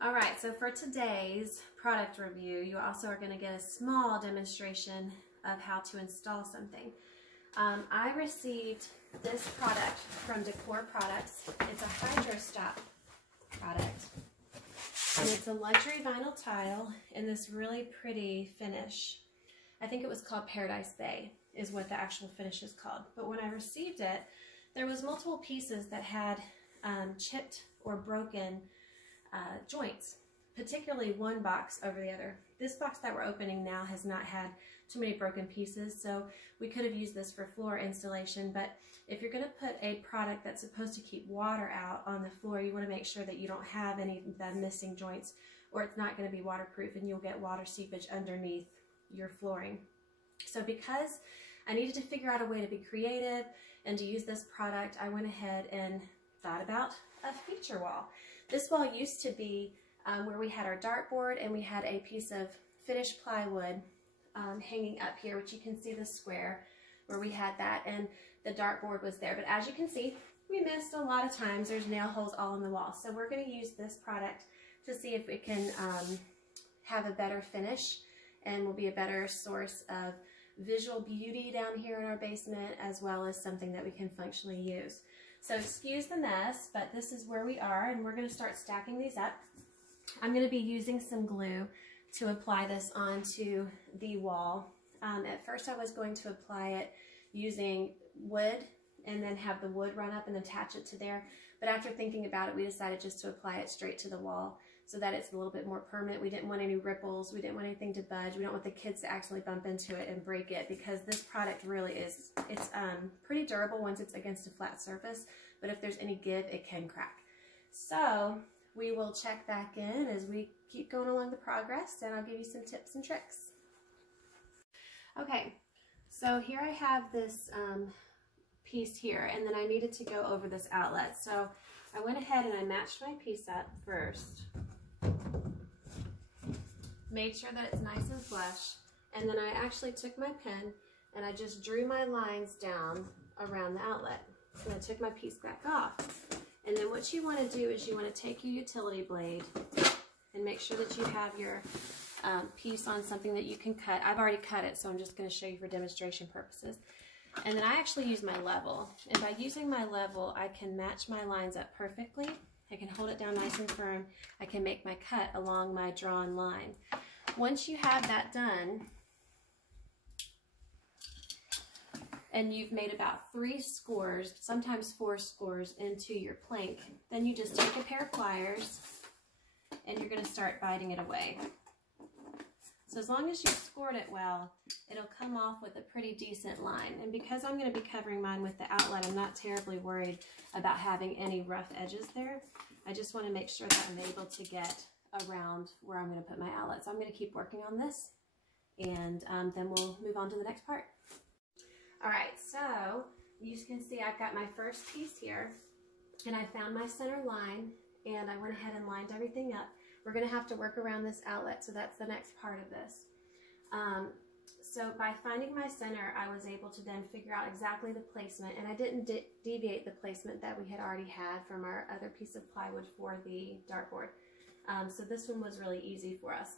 All right, so for today's product review, you also are going to get a small demonstration of how to install something. I received this product from Deco Products. It's a hydro-stop product, and it's a luxury vinyl tile in this really pretty finish. I think it was called Paradise Bay is what the actual finish is called. But when I received it, there was multiple pieces that had chipped or broken joints, particularly one box over the other. This box that we're opening now has not had too many broken pieces, so we could have used this for floor installation. But if you're going to put a product that's supposed to keep water out on the floor, you want to make sure that you don't have any of the missing joints, or it's not going to be waterproof and you'll get water seepage underneath your flooring. So because I needed to figure out a way to be creative and to use this product, I went ahead and thought about a feature wall. This wall used to be where we had our dartboard, and we had a piece of finished plywood hanging up here, which you can see the square where we had that, and the dartboard was there. But as you can see, we missed a lot of times. There's nail holes all in the wall. So we're going to use this product to see if it can have a better finish and will be a better source of visual beauty down here in our basement, as well as something that we can functionally use. So excuse the mess, but this is where we are, and we're going to start stacking these up. I'm going to be using some glue to apply this onto the wall. At first I was going to apply it using wood and then have the wood run up and attach it to there, but after thinking about it, we decided just to apply it straight to the wall so that it's a little bit more permanent. We didn't want any ripples, we didn't want anything to budge, we don't want the kids to actually bump into it and break it, because this product really is, it's pretty durable once it's against a flat surface, but if there's any give, it can crack. So we will check back in as we keep going along the progress, and I'll give you some tips and tricks. Okay, so here I have this piece here, and then I needed to go over this outlet. So I went ahead and I matched my piece up first, made sure that it's nice and flush, and then I actually took my pen and I just drew my lines down around the outlet. And I took my piece back off. And then what you want to do is you want to take your utility blade and make sure that you have your piece on something that you can cut. I've already cut it, so I'm just going to show you for demonstration purposes. And then I actually use my level. And by using my level, I can match my lines up perfectly. I can hold it down nice and firm. I can make my cut along my drawn line. Once you have that done, and you've made about 3 scores, sometimes 4 scores into your plank, then you just take a pair of pliers and you're going to start biting it away. So as long as you scored it well, it'll come off with a pretty decent line. And because I'm going to be covering mine with the outlet, I'm not terribly worried about having any rough edges there. I just want to make sure that I'm able to get around where I'm going to put my outlet. So I'm going to keep working on this, and then we'll move on to the next part. All right, so you can see I've got my first piece here, and I found my center line, and I went ahead and lined everything up. We're going to have to work around this outlet, so that's the next part of this. So by finding my center, I was able to then figure out exactly the placement, and I didn't deviate the placement that we had already had from our other piece of plywood for the dartboard. So this one was really easy for us.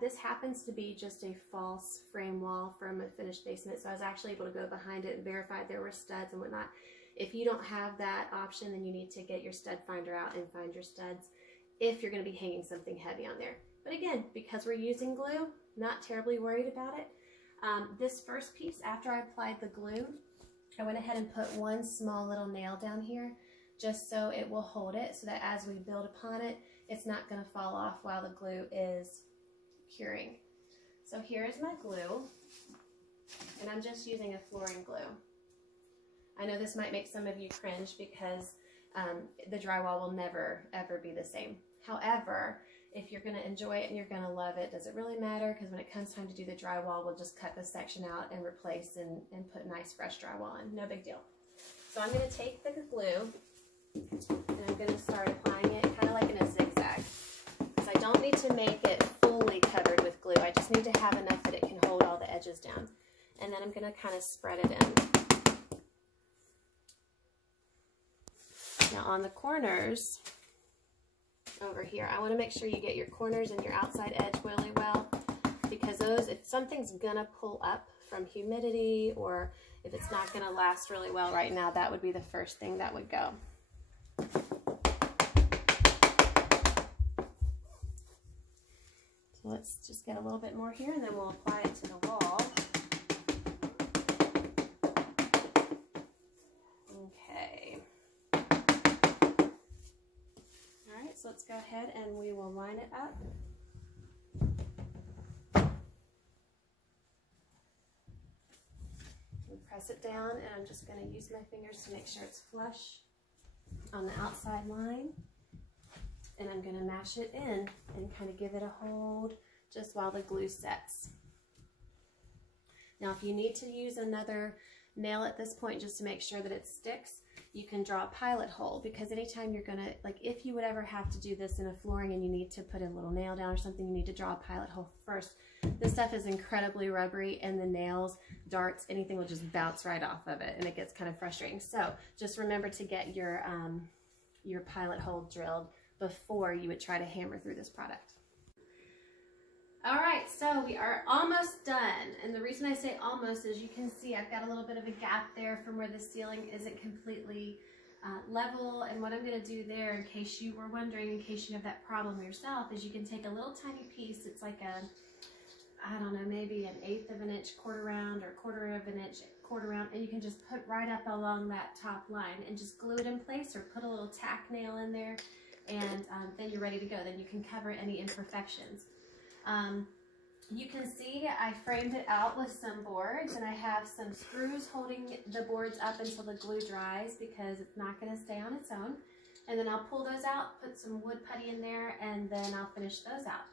This happens to be just a false frame wall from a finished basement, so I was actually able to go behind it and verify there were studs and whatnot. If you don't have that option, then you need to get your stud finder out and find your studs if you're going to be hanging something heavy on there. But again, because we're using glue, not terribly worried about it. This first piece, after I applied the glue, I went ahead and put one small little nail down here just so it will hold it, so that as we build upon it, it's not going to fall off while the glue is curing. So here is my glue, and I'm just using a flooring glue. I know this might make some of you cringe because the drywall will never ever be the same. However, if you're going to enjoy it and you're going to love it, does it really matter? Because when it comes time to do the drywall, we'll just cut this section out and replace and put nice fresh drywall in. No big deal. So I'm going to take the glue and I'm going to start applying it kind of like in a zigzag. Because I don't need to make it fully covered with glue. I just need to have enough that it can hold all the edges down. And then I'm going to kind of spread it in. Now on the corners, over here. I want to make sure you get your corners and your outside edge really well, because those, if something's gonna pull up from humidity or if it's not gonna last really well right now, that would be the first thing that would go. So let's just get a little bit more here and then we'll apply it to the wall. Okay. All right, so let's go ahead and we will line it up. Press it down, and I'm just going to use my fingers to make sure it's flush on the outside line, and I'm going to mash it in and kind of give it a hold just while the glue sets. Now if you need to use another nail at this point just to make sure that it sticks, you can draw a pilot hole, because anytime you're going to, like if you would ever have to do this in a flooring and you need to put a little nail down or something, you need to draw a pilot hole first. This stuff is incredibly rubbery, and the nails, darts, anything will just bounce right off of it, and it gets kind of frustrating. So just remember to get your pilot hole drilled before you would try to hammer through this product. All right, so we are almost done, and the reason I say almost is you can see I've got a little bit of a gap there from where the ceiling isn't completely level, and what I'm going to do there, in case you were wondering, in case you have that problem yourself, is you can take a little tiny piece. It's like a, I don't know, maybe an 1/8 of an inch quarter round or 1/4 of an inch quarter round, and you can just put right up along that top line and just glue it in place, or put a little tack nail in there, and then you're ready to go. Then you can cover any imperfections. You can see I framed it out with some boards, and I have some screws holding the boards up until the glue dries, because it's not going to stay on its own. And then I'll pull those out, put some wood putty in there, and then I'll finish those out.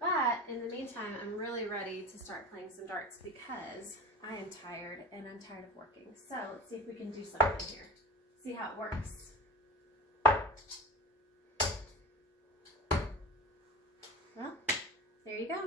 But in the meantime, I'm really ready to start playing some darts, because I am tired and I'm tired of working. So let's see if we can do something here. See how it works. Well, there you go.